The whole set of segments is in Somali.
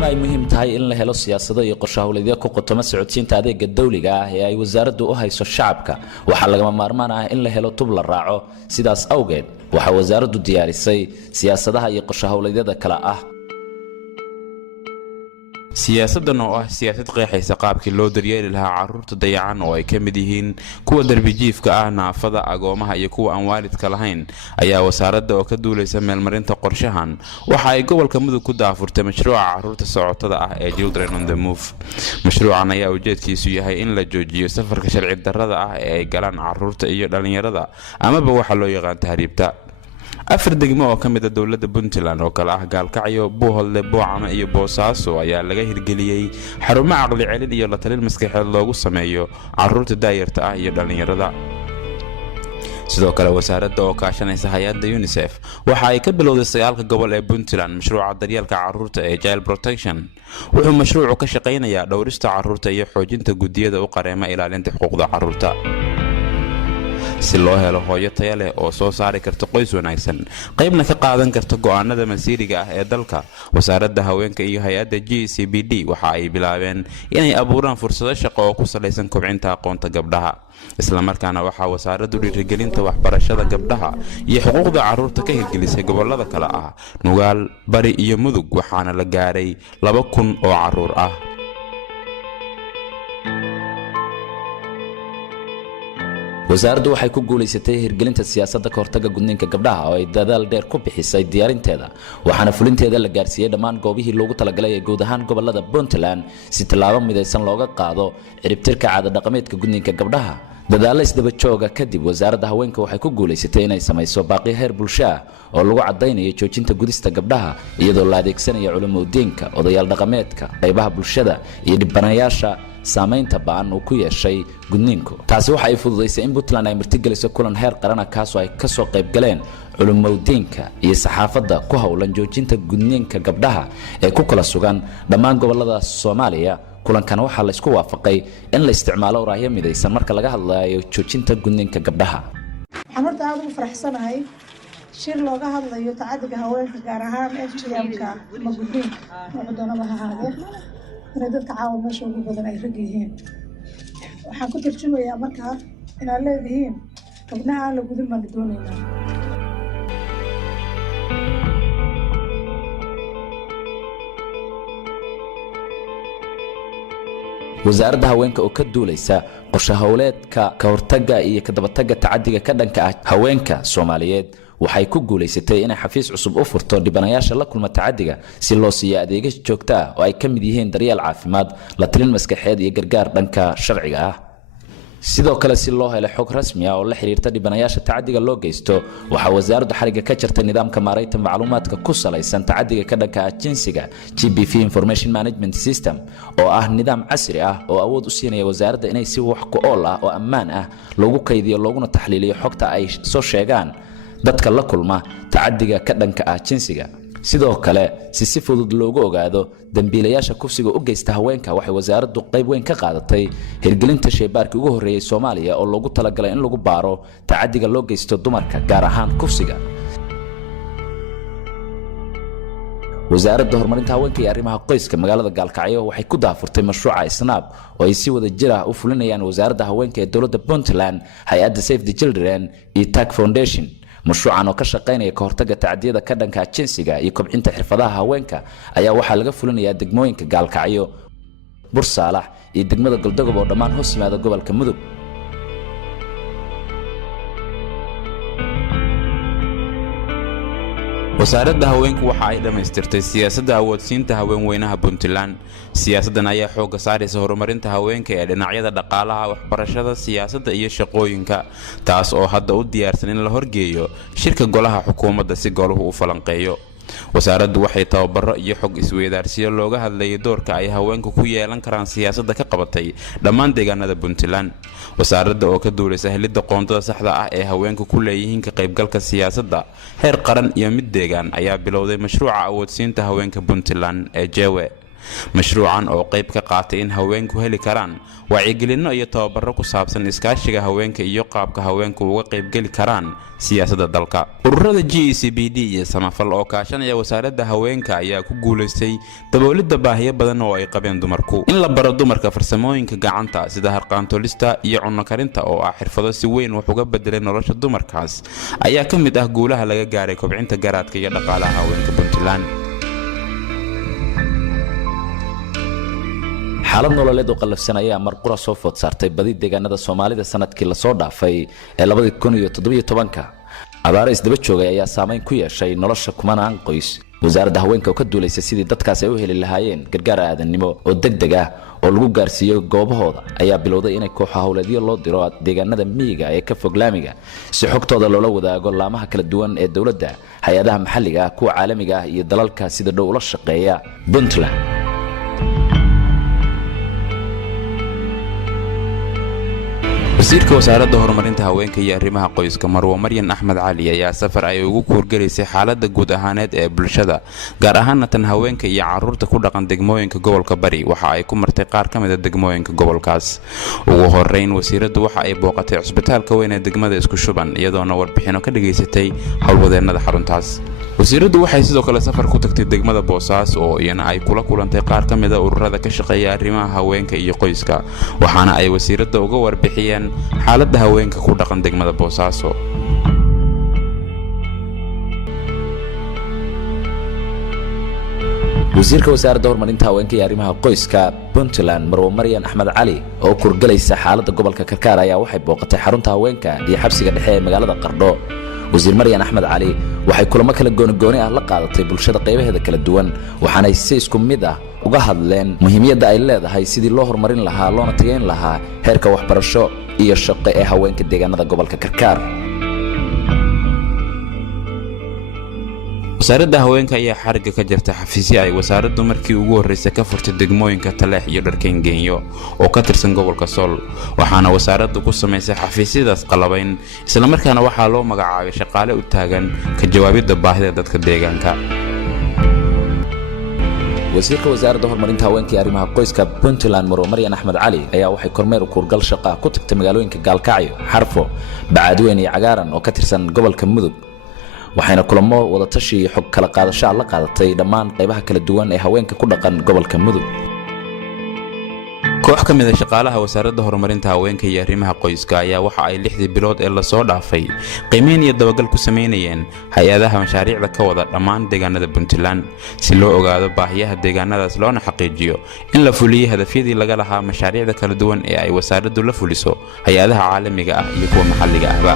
maadaama ay muhiim tahay in la helo siyaasado iyo qorshe hawleedyo ku qotoma socodsiinta adeega dawliga ah ee ay wasaaraddu u hayso shacabka waxaa lagama maarmaan ah in la helo tub la raaco sidaas awgeed waxa wasaaraddu diyaarisay siyaasadaha iyo qorshe hawleedyada kala ah siyaasadan oo ah siyaasad qeexaysa qaabkii loo daryeeli lahaa carruurta dayacan oo ay ka mid yihiin kuwa darbijiifka ah naafada agoomaha iyo kuwa aan waalidka lahayn ayaa wasaaradda oo ka duulaysa meelmarinta qorshahan waxa ay gobolka Mudug ku daafurtay mashruuca carruurta socotada ah ee Children on the Move. Mashruucan ayaa ujeedkiisu yahay in la joojiyo safarka sharci darrada ah ee ay galaan carruurta iyo dhalinyarada amaba waxa loo yaqaan tahriibta. afar degmo oo ka mid ah dawladda Puntland oo kala ah Gaalkacyo, Buuhoodle, Boocama iyo Boosaaso ayaa laga hirgeliyay xarumo caqli celin iyo la talin maskaxeed loogu sameeyo carruurta daayarta ah iyo dhalinyarada. sidoo kale wasaaradda oo kaashanaysa hay'adda UNICEF waxa ay ka bilowday 9 gobol ee Puntland mashruuca daryeelka carruurta ee Child Protection. wuxuu mashruucu ka shaqeynayaa dhowrista carruurta iyo xoojinta gudiyada u qareema ilaalinta xuquuqda carruurta. si loo helo hooyo tayo leh oo soo saari karta qoys wanaagsan qaybna ka qaadan karta go'aanada masiiriga ah ee dalka wasaaradda haweenka iyo hay'adda GCBD waxa ay bilaabeen inay abuuraan fursado shaqo oo ku saleysan kobcinta aqoonta gabdhaha isla markaana waxa wasaaraddu dhiirigelinta waxbarashada gabdhaha iyo xuquuqda carruurta ka hirgelisay gobolada kala ah Nugaal, Bari iyo Mudug waxaana la gaaray 2,000 oo carruur ah. wasaaraddu waxay ku guuleysatay hirgelinta siyaasadda ka hortagga gudniinka gabdhaha oo ay dadaal dheer ku bixisay diyaarinteeda waxaana fulinteeda la gaarsiiyay dhammaan goobihii loogu talagalay ee guud ahaan gobolada Puntland si tallaabo midaysan looga qaado ciribtirka caado dhaqameedka gudniinka gabdhaha. dadaal isdaba jooga kadib wasaaradda haweenka waxay ku guuleysatay inay samayso baaqi heer bulsho ah oo lagu cadeynayo joojinta gudista gabdhaha iyadoo la adeegsanayo culumoodiinka odayaal dhaqameedka qaybaha bulshada iyo dhibanayaasha saamaynta baan uu ku yeeshay gudniinku. taasi waxa ay fududeysay in Puntland ay martigeliso kulan heer qaran ah kaas oo ay ka soo qayb galeen culumoodiinka iyo saxaafadda ku hawlan joojinta gudniinka gabdhaha ee ku kala sugan dhammaan gobolada Soomaaliya. kulankan waxa la isku waafaqay in la isticmaalo raahyo midaysan marka laga hadlayo joojinta gudniinka gabdhaha. waxaan horta aad ugu faraxsanahay shir looga hadlayo tacaddiga haweenka gaar ahaan FGM-ka ama gudniinka oo doonaba ha ahaadee inay dadka caawa meesha ugu badan ay rag yihiin. waxaan ku tarjumayaa markaa inaad leedihiin gabdhaha aan la gudin baan doonaynaa. wasaaradda haweenka oo ka duulaysa qorshe hawleedka ka hortagga iyo ka dabatagga tacaddiga ka dhanka ah haweenka Soomaaliyeed waxay ku guuleysatay inay xafiis cusub u furto dhibanayaasha la kulma tacaddiga si loo siiyo adeegyo joogto ah oo ay ka mid yihiin daryeel caafimaad, la talin maskaxeed iyo gargaar dhanka sharciga ah. sidoo kale si loo helo xog rasmi ah oo la xiriirta dhibanayaasha tacaddiga loo geysto waxa wasaaraddu xariga ka jirtay nidaamka maareynta macluumaadka ku saleysan tacaddiga ka dhanka ah jinsiga GBV Information Management System oo ah nidaam casri ah oo awood u siinaya wasaaradda inay si wax ku ool ah oo ammaan ah loogu kaydiyo looguna taxliiliyo xogta ay soo sheegaan dadka la kulma tacaddiga ka dhanka ah jinsiga. sidoo kale si fudud loogu ogaado dambiilayaasha kufsiga u geysta haweenka waxay wasaaraddu qayb weyn ka qaadatay hirgelinta sheybaarkii ugu horeeyay Soomaaliya oo loogu talagalay in lagu baaro tacaddiga loo geysto dumarka gaar ahaan kufsiga. wasaaradda horumarinta haweenka iyo arrimaha qoyska magaalada Gaalkacyo waxay ku daafurtay mashruuca Isnaab oo ay si wada jir ah u fulinayaan wasaaradda haweenka ee dawladda Puntland, hay'adda Save the Children iyo Tag Foundation. mashruucan oo ka shaqeynaya ka hortagga tacadiyada ka dhanka jinsiga iyo kobcinta xirfadaha haweenka ayaa waxaa laga fulinayaa degmooyinka Gaalkacyo, Bursaalax iyo degmada Galdagob oo dhammaan hoos yimaada gobolka Mudug. wasaaradda haweenku waxa ay dhameystirtay siyaasadda awoodsiinta haweenweynaha Puntland. siyaasaddan ayaa xoogga saaraysa horumarinta haweenka ee dhinacyada dhaqaalaha, waxbarashada, siyaasadda iyo shaqooyinka, taas oo hadda u diyaarsan in la horgeeyo shirka golaha xukuumadda si goluhu u falanqeeyo. wasaaraddu waxay tababaro iyo xog isweydaarsiyo looga hadlayay doorka ay haweenku ku yeelan karaan siyaasadda ka qabatay dhammaan deegaanada Puntland. wasaaradda oo ka duulaysa helidda qoondada saxda ah ee haweenku ku leeyihiin ka qaybgalka siyaasadda heer qaran iyo mid deegaan ayaa bilowday mashruuca awoodsiinta haweenka Puntland ee Jewe. mashruucan oo qayb ka qaatay in haweenku heli karaan wacyigelinno iyo tababaro ku saabsan iskaashiga haweenka iyo qaabka haweenku uga qaybgeli karaan siyaasadda dalka. ururada GECBD iyo samafal oo kaashanaya wasaaradda haweenka ayaa ku guuleystay daboolidda baahiyo badan oo ay qabeen dumarku. in la baro dumarka farsamooyinka gacanta sida harqaantolista iyo cunno karinta oo ah xirfado si weyn wax uga bedelay nolosha dumarkaas ayaa ka mid ah guulaha laga gaaray kobcinta garaadka iyo dhaqaalaha haweenka Puntland. xaalad nololeed oo qallafsan ayaa mar qura soo food saartay badi deegaanada Soomaalida sanadkii la soo dhaafay ee 2017. abaar isdaba joogay ayaa saameyn ku yeeshay nolosha kumanaan qoys. wasaaradda haweenka oo ka duulaysa sidii dadkaas ay u heli lahaayeen gargaar aadannimo oo degdeg ah oo lagu gaarsiiyo goobahooda ayaa bilowday inay kooxo hawleedyo loo diro deegaanada miyiga ee ka fog laamiga si xogtooda loola wadaago laamaha kala duwan ee dawladda, hay'adaha maxalliga ah, kuwa caalamiga ah iyo dalalka sida dhow ula shaqeeya Puntland. wasiirka wasaaradda horumarinta haweenka iyo arrimaha qoyska Marwo Maryan Axmed Cali ayaa safar ay ugu kuurgalaysay xaaladda guud ahaaneed ee bulshada gaar ahaan tan haweenka iyo carruurta ku dhaqan degmooyinka gobolka Bari waxa ay ku martay qaar ka mid ah degmooyinka gobolkaas. ugu horeyn wasiiraddu waxa ay booqatay cusbitaalka weyn ee degmada Isku Shuban iyadoona warbixino ka dhageysatay howlwadeennada xaruntaas. wasiiraddu waxay sidoo kale safar ku tagtay degmada Boosaaso oo iyana ay kula kulantay qaar ka mid ah ururada ka shaqeeya arrimaha haweenka iyo qoyska waxaana ay wasiiradda uga warbixiyeen xaaladda haweenka ku dhaqan degmada Boosaaso. wasiirka wasaaradda horumarinta haweenka iyo arrimaha qoyska Puntland Marwo Maryan Axmed Cali oo kurgalaysa xaaladda gobolka Karkaar ayaa waxay booqatay xarunta haweenka iyo xabsiga dhexe ee magaalada Qardho. wasiir Maryan Axmed Cali waxay kulamo kala gooni ah la qaadatay bulshada qaybaheeda kala duwan waxaana si isku mid ah uga hadleen muhiimada ay leedahay sidii loo horumarin lahaa loona tageyn lahaa heerka waxbarasho iyo shaqo ee haweenka deegaanada gobolka Karkaar. wasaaradda haweenka ayaa xariga ka jirta xafiisyo ay wasaaraddu markii ugu horeysay ka furtay degmooyinka Taleex iyo Dharkeengeeyo oo ka tirsan gobolka Sool waxaana wasaaraddu ku sameysay xafiisyadaas qalabayn isla markaana waxaa loo magacaabay shaqaale u taagan ka jawaabidda baahida dadka deegaanka. wasiirka wasaaradda horumarinta haweenka iyo arrimaha qoyska Puntland Marwo Maryan Axmed Cali ayaa waxay kormeer u kurgal shaqo ku tagtay magaalooyinka Gaalkacyo, Xarfo, Bacaadweyne iyo Cagaaran oo ka tirsan gobolka Mudug. waxayna kulamo wada tashi iyo xog kala qaadasho la qaadatay dhammaan qaybaha kala duwan ee haweenka ku dhaqan gobolka Mudug. koox ka mid ah shaqaalaha wasaaradda horumarinta haweenka iyo arrimaha qoyska ayaa waxa ay 6 bilood ee la soo dhaafay qiimeyn iyo dabagal ku sameynayeen hay'adaha mashaariicda ka wada dhammaan deegaanada Puntland si loo ogaado baahiyaha deegaanadaas loona xaqiijiyo in la fuliyo hadafyadii laga lahaa mashaariicda kala duwan ee ay wasaaraddu la fuliso hay'adaha caalamiga ah iyo kuwa maxalliga ahba.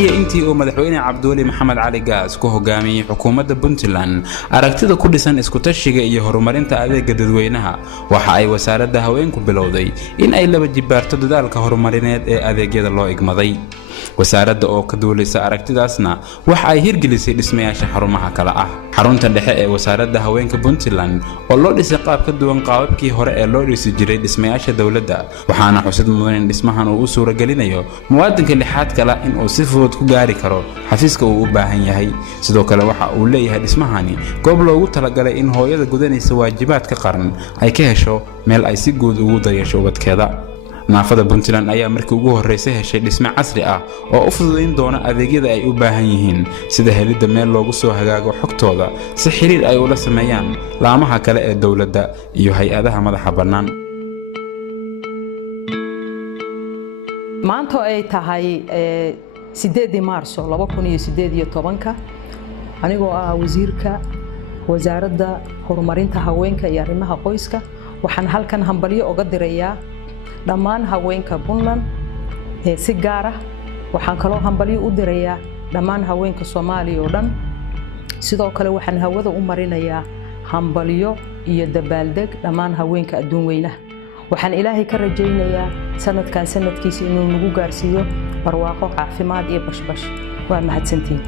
iyo intii uu madaxweyne Cabdulle Maxamed Cali Gaas ku hogaamiyay xukuumadda Puntland aragtida ku dhisan isku tashiga iyo horumarinta adeegga dadweynaha waxa ay wasaaradda haweenku bilowday in ay laba jibaarto dadaalka horumarineed ee adeegyada loo igmaday. wasaaradda oo ka duulaysa aragtidaasna waxa ay hirgelisay dhismayaasha xarumaha kala ah xarunta dhexe ee wasaaradda haweenka Puntland oo loo dhisay qaab ka duwan qaababkii hore ee loo dhisi jiray dhismayaasha dawladda waxaana xusid mudan in dhismahan uu u suuragelinayo muwaadinka lixaad kale in uu si fudud ku gaari karo xafiiska uu u baahan yahay. sidoo kale waxa uu leeyahay dhismahani goob loogu talagalay in hooyada gudanaysa waajibaadka qaran ay ka hesho meel ay si guud ugu daryasho ubadkeeda. naafada Puntland ayaa markii ugu horeysay heshay dhisme casri ah oo u fududeyn doona adeegyada ay u baahan yihiin sida helidda meel loogu soo hagaago xogtooda si xiriir ay ula sameeyaan laamaha kale ee dawladda iyo hay'adaha madaxa bannaan. maanta ay tahay 8 Maarso 2018 anigoo ah wasiirka wasaaradda horumarinta haweenka iyo arrimaha qoyska waxaan halkan hambalyo uga dirayaa dhammaan haweenka Puntland si gaar ah waxaan kaloo hambalyo u dirayaa dhammaan haweenka Soomaaliya oo dhan. sidoo kale waxaan hawada u marinayaa hambalyo iyo dabaaldeg dhammaan haweenka adduun weynaha. waxaan Ilaahay ka rajaynayaa sanadkan sanadkiisa inuu nagu gaarsiiyo barwaaqo caafimaad iyo bashbash. waa mahadsantiin.